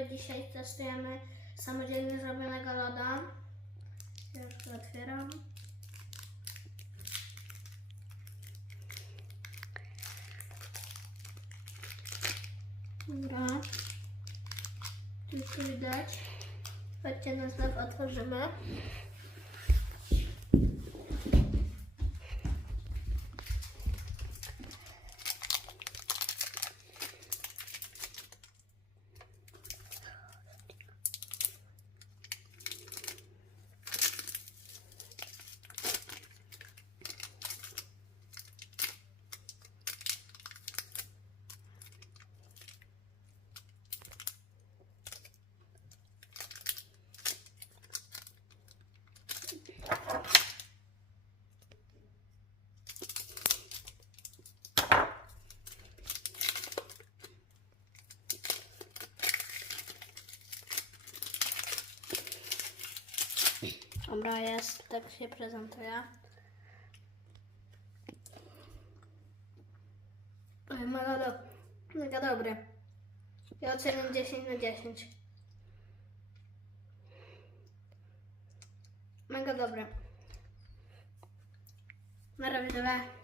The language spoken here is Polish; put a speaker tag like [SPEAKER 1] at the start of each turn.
[SPEAKER 1] widzowie, dzisiaj testujemy samodzielnie zrobionego loda. Już go otwieram. Dobra. Tu widać. Chodźcie na zlew otworzymy. Dobra, jest. Tak się prezentuje. Mega, do, mega dobry. Ja oceniam 10 na 10. Mega razie, tyle.